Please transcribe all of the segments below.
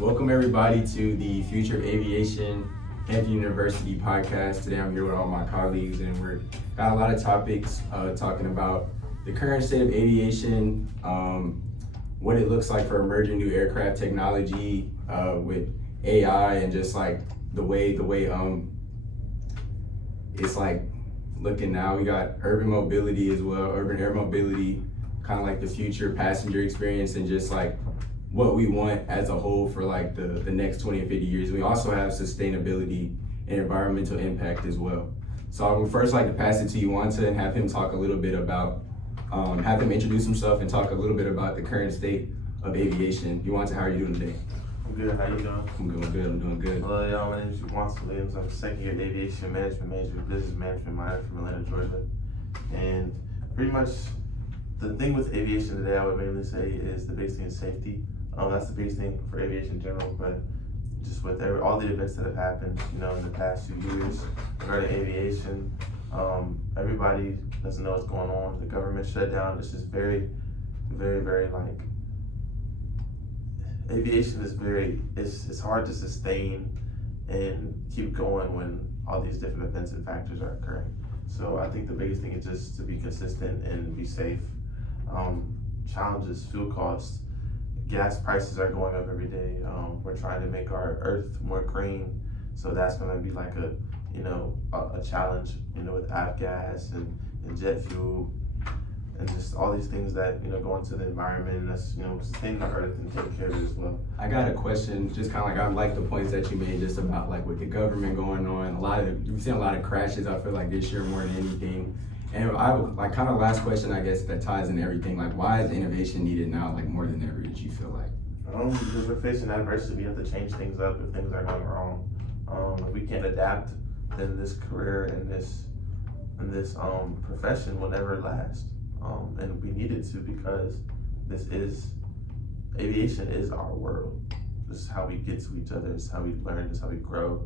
Welcome everybody to the Future of Aviation Hampton University podcast. Today I'm here with all my colleagues and we're got a lot of topics talking about the current state of aviation, what it looks like for emerging new aircraft technology with AI and just like the way it's like looking now. We got urban mobility as well, urban air mobility, kind of like the future passenger experience and just like what we want as a whole for like the next 20 and 50 years. We also have sustainability and environmental impact as well. So I would first like to pass it to Yuanta and have him talk a little bit about, have him introduce himself and talk a little bit about the current state of aviation. Yuanta, how are you doing today? I'm good, how you doing? I'm doing good. Hello y'all, my name is Yuanta Williams. I'm a second year aviation management major with business management minor from Atlanta, Georgia. And pretty much the thing with aviation today I would mainly say is the biggest thing is safety. That's the biggest thing for aviation in general, but just with all the events that have happened, in the past few years regarding aviation, everybody doesn't know what's going on. The government shutdown is just very, very, very like, aviation is it's hard to sustain and keep going when all these different events and factors are occurring. So I think the biggest thing is just to be consistent and be safe. Challenges, fuel costs, gas prices are going up every day. We're trying to make our earth more green, so that's going to be like a challenge, with avgas and jet fuel and just all these things that go into the environment and that's sustaining the earth and taking care of it as well. I got a question, just kind of like I like the points that you made just about like with the government going on. We've seen a lot of crashes. I feel like this year more than anything. And I have like kind of last question, I guess, that ties in everything. Like, why is innovation needed now, like more than ever? Did you feel like? Because we're facing adversity, we have to change things up if things are going wrong. If we can't adapt, then this career and this profession will never last. And we need it to because aviation is our world. This is how we get to each other. This is how we learn. This is how we grow.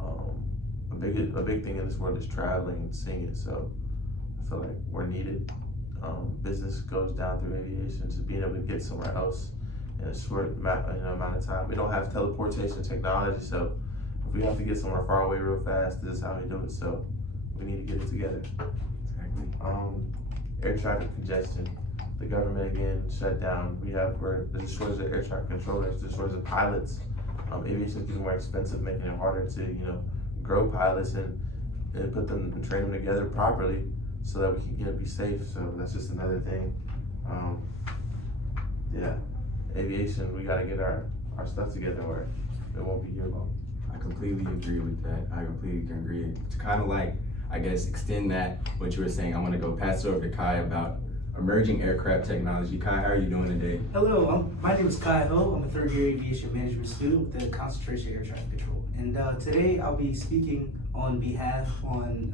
A big thing in this world is traveling and seeing it. So I feel like we're needed. Business goes down through aviation, just being able to get somewhere else in a short amount of time. We don't have teleportation technology, so if we have to get somewhere far away real fast, this is how we do it. So we need to get it together. Exactly. Air traffic congestion. The government again shut down. There's a shortage of air traffic controllers. There's a shortage of pilots. Aviation is getting more expensive, making it harder to grow pilots and put them and train them together properly, so that we can be safe. So that's just another thing. Aviation, we got to get our stuff together or it won't be here long. I completely agree with that. I completely agree. To kind of like, I guess, extend that, what you were saying, I want to go pass it over to Kai about emerging aircraft technology. Kai, how are you doing today? Hello, my name is Kai Ho. I'm a third year aviation management student with the concentration in air traffic control. And today I'll be speaking on behalf on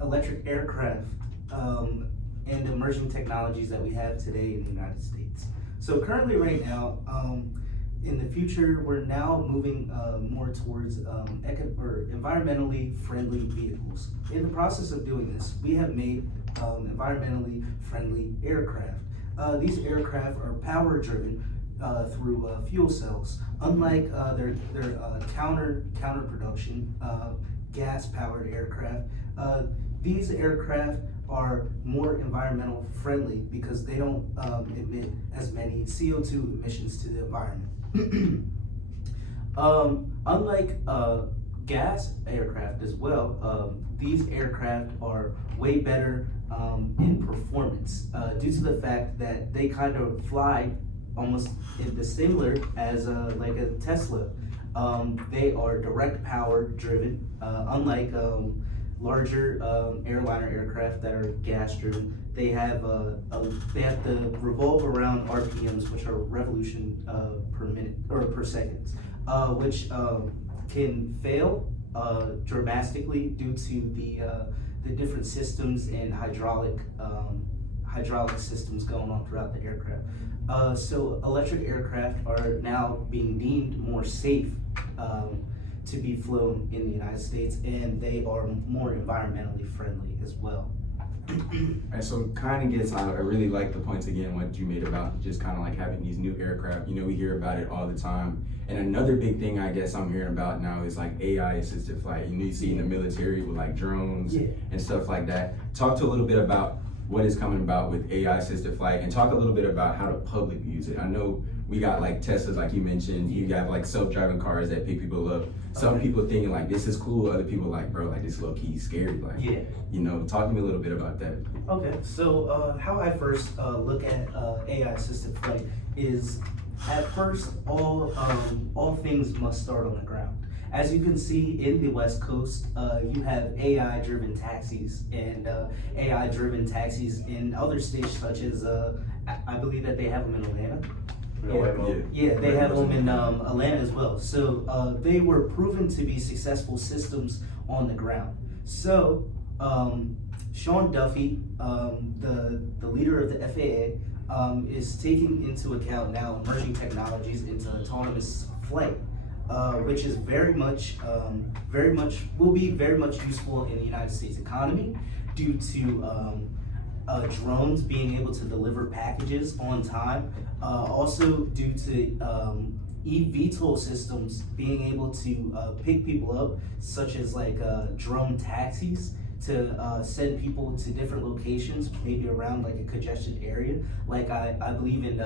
electric aircraft and emerging technologies that we have today in the United States. So currently right now, in the future, we're now moving more towards environmentally friendly vehicles. In the process of doing this, we have made environmentally friendly aircraft. These aircraft are power driven through fuel cells. Unlike their counterproduction gas powered aircraft, these aircraft are more environmental friendly because they don't emit as many CO2 emissions to the environment. Unlike gas aircraft as well, these aircraft are way better in performance due to the fact that they kind of fly almost similar as like a Tesla. They are direct power driven, unlike larger airliner aircraft that are gas driven. They have to revolve around RPMs, which are revolution per minute or per second, which can fail dramatically due to the different systems and hydraulic systems going on throughout the aircraft. So electric aircraft are now being deemed more safe to be flown in the United States, and they are more environmentally friendly as well. And so it kind of gets, I really like the points again, what you made about just kind of like having these new aircraft. You know, we hear about it all the time. And another big thing I guess I'm hearing about now is like AI assisted flight. You know, you see in the military with like drones and stuff like that. Talk to a little bit about what is coming about with AI assisted flight, and talk a little bit about how the public use it. I know we got like Teslas, like you mentioned, you have like self-driving cars that pick people up. Some people thinking like this is cool, other people like, bro, like this low key scary. Like, you know, talk to me a little bit about that. Okay, so how I first look at AI assisted flight is, at first, all things must start on the ground. As you can see in the West Coast, you have AI-driven taxis and AI-driven taxis in other states, such as I believe that they have them in Atlanta. Yeah, they have them in Atlanta as well. So they were proven to be successful systems on the ground. So Sean Duffy, the leader of the FAA, is taking into account now emerging technologies into autonomous flight. Which is very much will be very much useful in the United States economy due to drones being able to deliver packages on time. Also due to eVTOL systems being able to pick people up, such as like drone taxis to send people to different locations, maybe around like a congested area. Like I believe in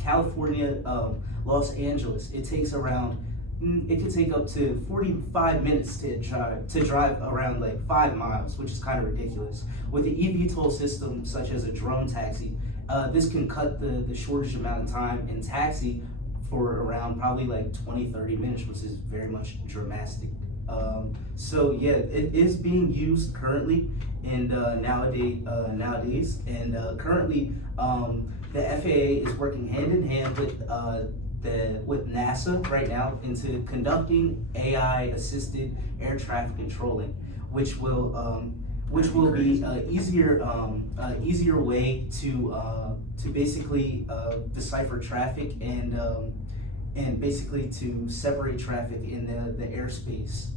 California, Los Angeles, it takes around it could take up to 45 minutes to drive around like 5 miles, which is kind of ridiculous. With the eVTOL system, such as a drone taxi, this can cut the shortest amount of time in taxi for around probably like 20-30 minutes, which is very much dramatic. So yeah, it is being used currently and nowadays, and currently the FAA is working hand in hand with NASA right now into conducting AI-assisted air traffic controlling, which will be an easier way to basically decipher traffic and basically to separate traffic in the airspace.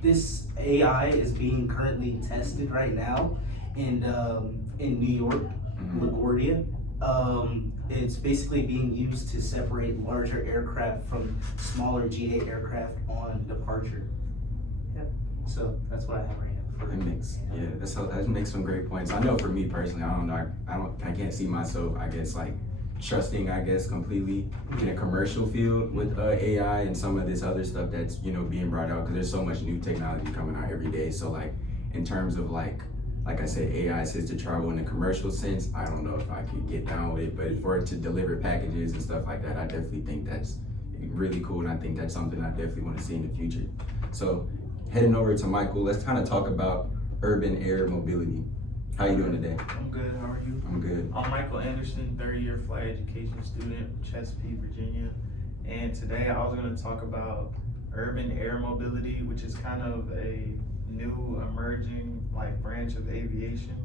This AI is being currently tested right now in New York, LaGuardia. It's basically being used to separate larger aircraft from smaller GA aircraft on departure. Yep. So that's what I have right now. That makes some great points. I know for me personally, I can't see myself, I guess, like trusting, I guess, completely in a commercial field with AI and some of this other stuff that's, you know, being brought out, because there's so much new technology coming out every day. So like in terms of like I said, AI assisted travel in a commercial sense, I don't know if I could get down with it, but for it to deliver packages and stuff like that, I definitely think that's really cool, and I think that's something I definitely want to see in the future. So heading over to Michael, let's kind of talk about urban air mobility. How you doing today? I'm good, how are you? I'm good. I'm Michael Anderson, third-year flight education student, Chesapeake, Virginia. And today I was going to talk about urban air mobility, which is kind of a new emerging like branch of aviation.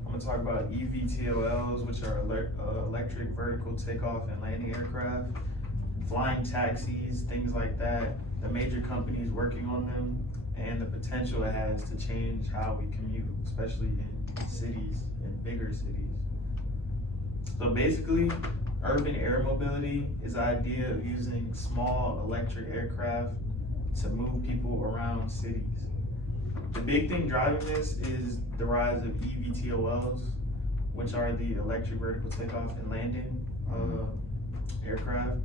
I'm going to talk about eVTOLs, which are electric vertical takeoff and landing aircraft, flying taxis, things like that, the major companies working on them, and the potential it has to change how we commute, especially in cities, in bigger cities. So basically, urban air mobility is the idea of using small electric aircraft to move people around cities. The big thing driving this is the rise of eVTOLs, which are the electric vertical takeoff and landing aircraft.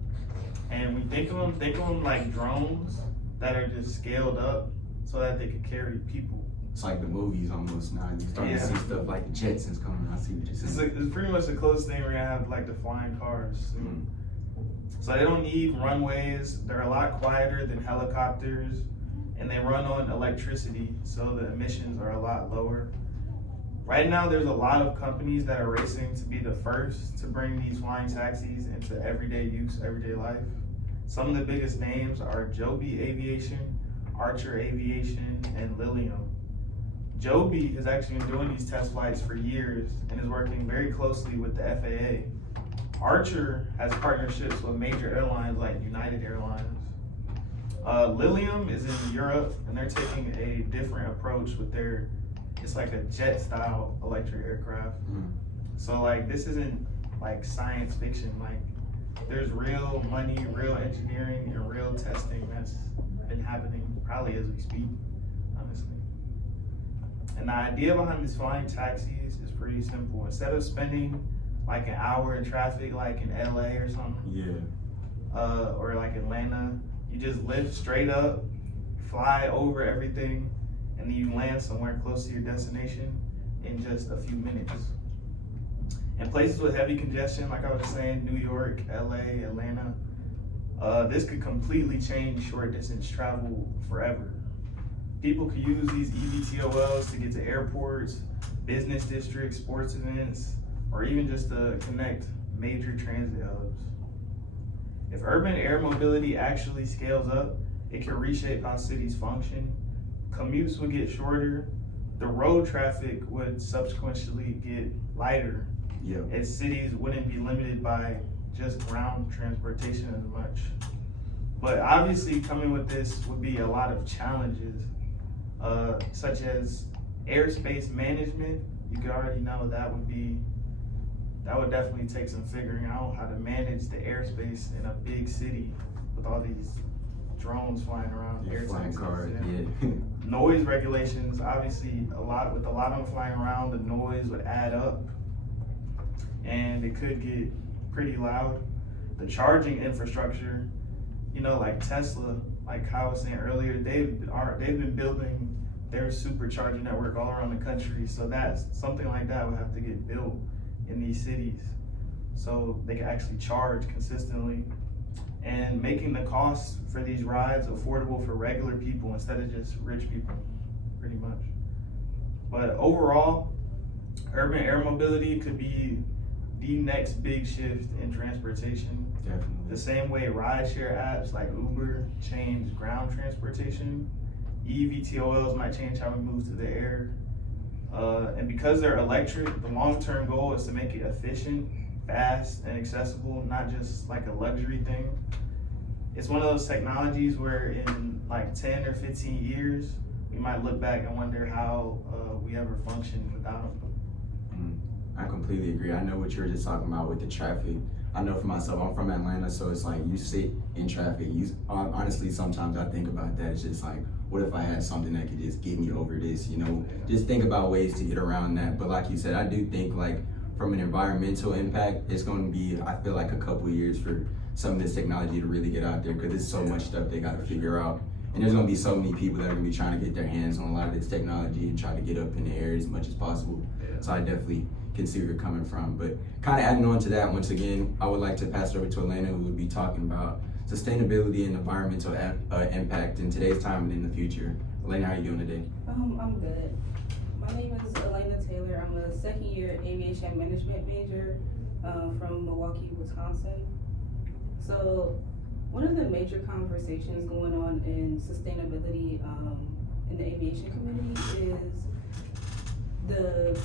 And we think of them like drones that are just scaled up so that they could carry people. It's like the movies almost now. You're starting to see stuff like the Jetsons coming. I see what you're saying. It's pretty much the closest thing we're gonna have, like the flying cars. So they don't need runways. They're a lot quieter than helicopters, and they run on electricity, so the emissions are a lot lower. Right now, there's a lot of companies that are racing to be the first to bring these flying taxis into everyday use, everyday life. Some of the biggest names are Joby Aviation, Archer Aviation, and Lilium. Joby has actually been doing these test flights for years and is working very closely with the FAA. Archer has partnerships with major airlines like United Airlines. Lilium is in Europe, and they're taking a different approach with their it's like a jet style electric aircraft. So like this isn't like science fiction. Like there's real money, real engineering, and real testing that's been happening probably as we speak, honestly. And the idea behind these flying taxis is pretty simple. Instead of spending like an hour in traffic like in LA or something, or like Atlanta, you just lift straight up, fly over everything, and then you land somewhere close to your destination in just a few minutes. In places with heavy congestion, like I was just saying, New York, LA, Atlanta, this could completely change short distance travel forever. People could use these eVTOLs to get to airports, business districts, sports events, or even just to connect major transit hubs. If urban air mobility actually scales up, it can reshape how cities function. Commutes would get shorter, the road traffic would subsequently get lighter, and cities wouldn't be limited by just ground transportation as much. But obviously coming with this would be a lot of challenges, such as airspace management. You could already know that would definitely take some figuring out how to manage the airspace in a big city with all these drones flying around, air flying taxis, cars, Noise regulations, obviously with a lot of them flying around, the noise would add up and it could get pretty loud. The charging infrastructure, like Tesla, like I was saying earlier, they've been building their supercharging network all around the country. So that's something like that would have to get built in these cities so they can actually charge consistently, and making the costs for these rides affordable for regular people instead of just rich people, pretty much. But overall, urban air mobility could be the next big shift in transportation. Definitely. The same way rideshare apps like Uber change ground transportation, eVTOLs might change how we move through the air. And because they're electric, the long-term goal is to make it efficient, fast, and accessible, not just like a luxury thing. It's one of those technologies where in like 10 or 15 years, we might look back and wonder how we ever functioned without them. I completely agree. I know what you were just talking about with the traffic. I know for myself, I'm from Atlanta, so it's like you sit in traffic. Honestly, sometimes I think about that. It's just like, what if I had something that could just get me over this, Just think about ways to get around that. But like you said, I do think like from an environmental impact, it's going to be, I feel like a couple of years for some of this technology to really get out there, because there's so much stuff they got to figure out. And there's going to be so many people that are going to be trying to get their hands on a lot of this technology and try to get up in the air as much as possible. So I definitely can see where you're coming from. But kind of adding on to that, once again, I would like to pass it over to Elena, who would be talking about sustainability and environmental impact in today's time and in the future. Elena, how are you doing today? I'm good. My name is Elena Taylor. I'm a second-year aviation management major from Milwaukee, Wisconsin. So one of the major conversations going on in sustainability in the aviation community is the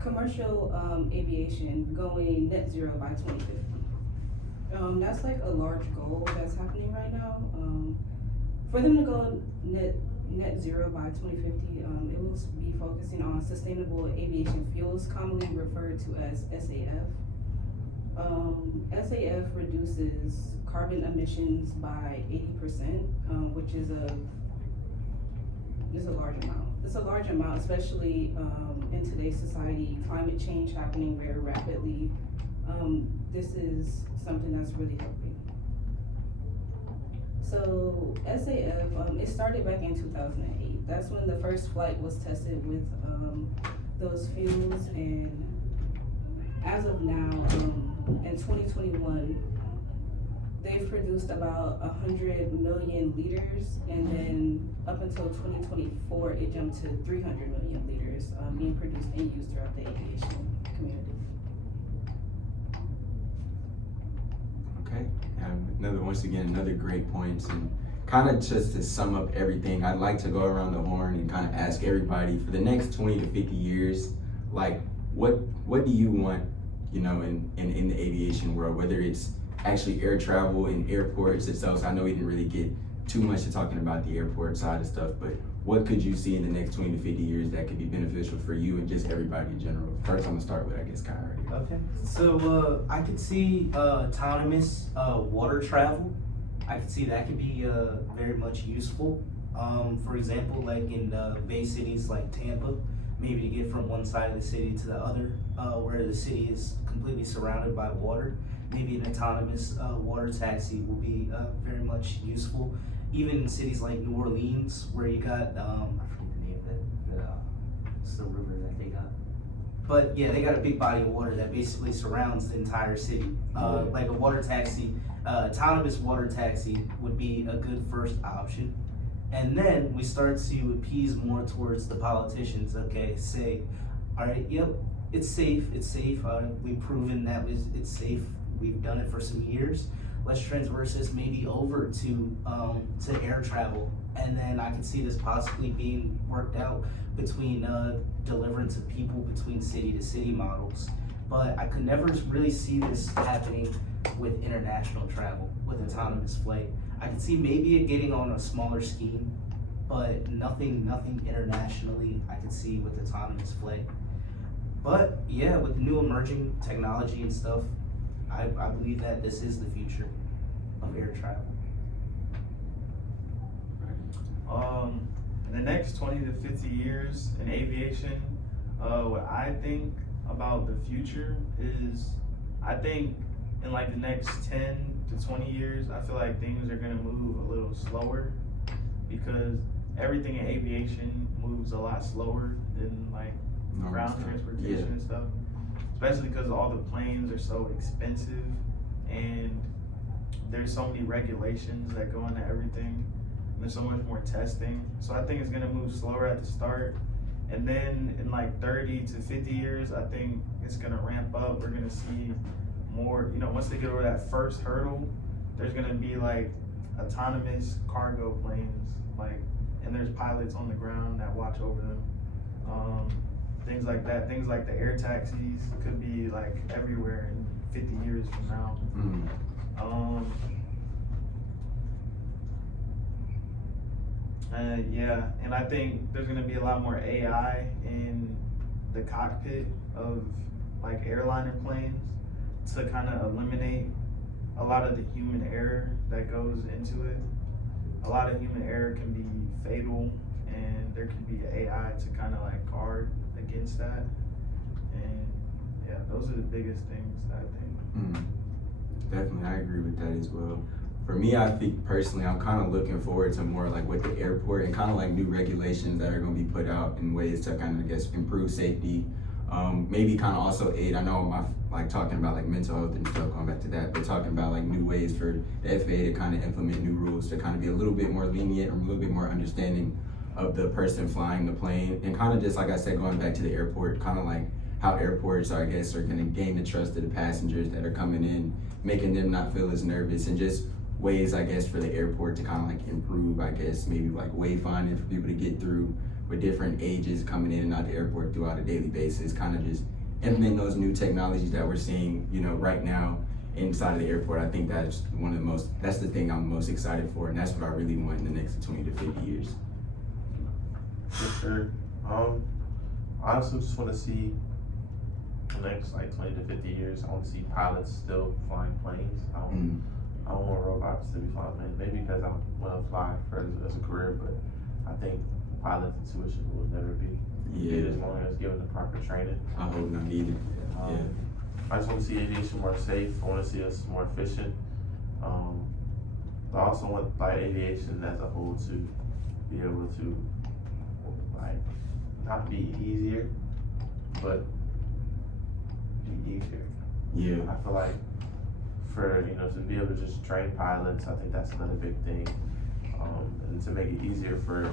commercial aviation going net zero by 2050. That's like a large goal that's happening right now. For them to go net zero by 2050, it will be focusing on sustainable aviation fuels, commonly referred to as SAF. SAF reduces carbon emissions by 80%, which is a large amount. It's a large amount, especially in today's society, climate change happening very rapidly. This is something that's really helping. So SAF, it started back in 2008. That's when the first flight was tested with those fuels, and as of now, in 2021, they've produced about 100 million liters, and then up until 2024, it jumped to 300 million liters being produced and used throughout the aviation community. Okay, once again, another great points. And kind of just to sum up everything, I'd like to go around the horn and kind of ask everybody for the next 20 to 50 years, like what do you want, in the aviation world, whether it's actually air travel in airports itself. So I know we didn't really get too much to talking about the airport side of stuff, but what could you see in the next 20 to 50 years that could be beneficial for you and just everybody in general? First, I'm gonna start with, I guess, Kyrie. Okay. So I could see autonomous water travel. I could see that could be very much useful. For example, like in bay cities like Tampa, maybe to get from one side of the city to the other, where the city is completely surrounded by water. Maybe an autonomous water taxi will be very much useful. Even in cities like New Orleans, where you got, I forget the name of it, it's the river that they got. But yeah, they got a big body of water that basically surrounds the entire city. Like a water taxi, autonomous water taxi would be a good first option. And then we start to appease more towards the politicians. Okay, say, all right, yep, it's safe. We've proven that it's safe. We've done it for some years. Let's transverse this maybe over to air travel, and then I can see this possibly being worked out between deliverance of people between city to city models. But I could never really see this happening with international travel, with autonomous flight. I could see maybe it getting on a smaller scheme, but nothing internationally I could see with autonomous flight. But yeah, with new emerging technology and stuff, I believe that this is the future of air travel. In the next 20 to 50 years in aviation, what I think about the future is, I think in like the next 10 to 20 years, I feel like things are gonna move a little slower, because everything in aviation moves a lot slower than like ground transportation and stuff. Especially because all the planes are so expensive, and there's so many regulations that go into everything. And there's so much more testing. So I think it's gonna move slower at the start. And then in like 30 to 50 years, I think it's gonna ramp up. We're gonna see more, once they get over that first hurdle, there's gonna be like autonomous cargo planes, and there's pilots on the ground that watch over them. Things like that, things like the air taxis could be like everywhere in 50 years from now. And I think there's gonna be a lot more AI in the cockpit of like airliner planes to kind of eliminate a lot of the human error that goes into it. A lot of human error can be fatal, and there can be AI to kind of like guard against that. And yeah, those are the biggest things I think. Definitely, I agree with that as well. For me, I think personally, I'm kind of looking forward to more like with the airport and kind of like new regulations that are going to be put out in ways to kind of, I guess, improve safety. Maybe kind of also aid. I know I'm like talking about like mental health and stuff, going back to that, but talking about like new ways for the FAA to kind of implement new rules to kind of be a little bit more lenient or a little bit more understanding of the person flying the plane. And kind of just like I said, going back to the airport, kind of like how airports, I guess, are going to gain the trust of the passengers that are coming in, making them not feel as nervous, and just ways, I guess, for the airport to kind of like improve, I guess, maybe like wayfinding for people to get through with different ages coming in and out the airport throughout a daily basis, kind of just implement those new technologies that we're seeing, right now inside of the airport. I think that's that's the thing I'm most excited for, and that's what I really want in the next 20 to 50 years. For sure. I also just want to see the next like 20 to 50 years, I want to see pilots still flying planes. I don't want robots to be flying planes, maybe because I want to fly as a career, but I think pilot's intuition will never be as long as given the proper training. I hope not either. I just want to see aviation more safe. I want to see us more efficient. I also want like aviation as a whole to be able to like not be easier, but be easier. Yeah. I feel like for to be able to just train pilots, I think that's another big thing, and to make it easier for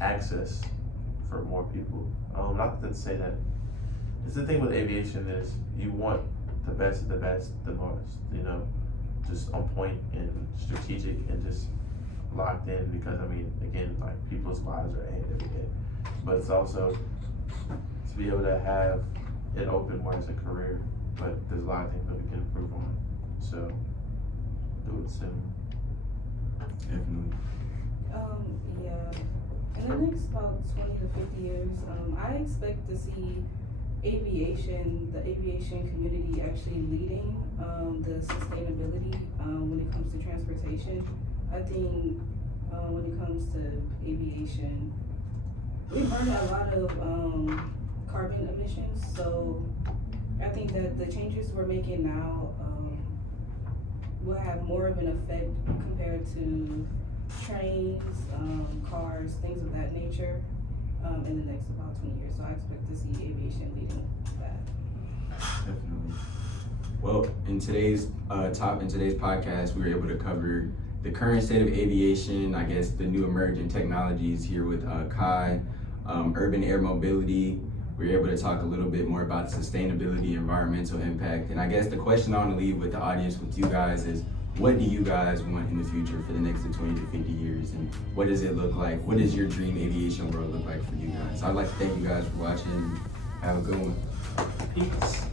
access for more people. Not to say that. It's the thing with aviation is you want the best of the best, the most, just on point and strategic and just locked in, because again, like people's lives are at everything. But it's also to be able to have it open more as a career, but there's a lot of things that we can improve on. So do it soon. Definitely. Yeah. In the next about 20 to 50 years, I expect to see the aviation community actually leading the sustainability when it comes to transportation. I think when it comes to aviation, we burn a lot of carbon emissions, so I think that the changes we're making now will have more of an effect compared to trains, cars, things of that nature in the next about 20 years. So I expect to see aviation leading that. Definitely. Well, in today's podcast, we were able to cover the current state of aviation, I guess the new emerging technologies here with Kai, urban air mobility. We were able to talk a little bit more about sustainability, environmental impact, and I guess the question I want to leave with the audience, with you guys, is what do you guys want in the future for the next 20 to 50 years, and what does it look like? What does your dream aviation world look like for you guys? So I'd like to thank you guys for watching. Have a good one. Peace.